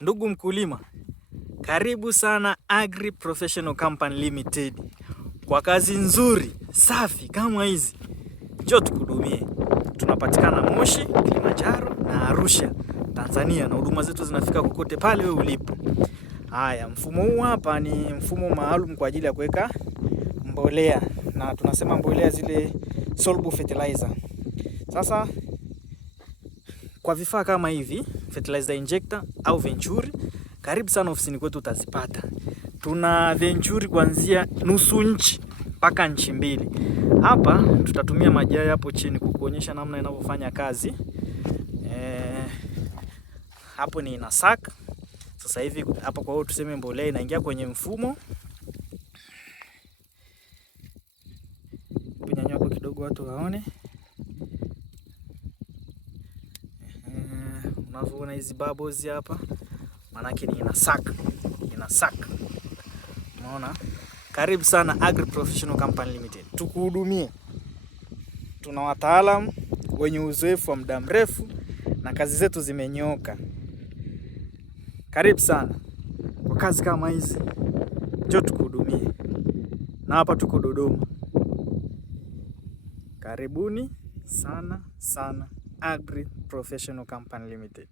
Ndugu mkulima, karibu sana Agri Professional Company Limited kwa kazi nzuri safi kama hizi. Njoo tukuhudumie. Tunapatikana Moshi, Kilimanjaro na Arusha, Tanzania, na huduma zetu zinafika kokote pale wewe ulipo. Haya, mfumo huu hapa ni mfumo maalum kwa ajili ya kuweka mbolea, na tunasema mbolea zile soluble fertilizer. Sasa kwa vifaa kama hivi, fertilizer injector au venturi, karibu sana ofisini kwetu utazipata. Tuna venturi kuanzia nusu inchi mpaka inchi 2. Hapa tutatumia maji hapo chini kukuonyesha namna inavyofanya kazi. Hapo ni ina sack. Sasa hivi hapa, kwa hiyo tuseme mbolea inaingia kwenye mfumo. Kunyanyua hapo kidogo watu waone. Unavyoona hizi bubbles hapa, maana yake ni ina sack. Ina sack. Unaona? Karibu sana Agri Professional Company Limited. Tukuhudumie. Tuna wataalamu wenye uzoefu wa muda mrefu na kazi zetu zimenyooka. Karibu sana kwa kazi kama hizi. Njoo tukuhudumie. Na hapa tuko Dodoma. Karibuni sana Agri Professional Company Limited.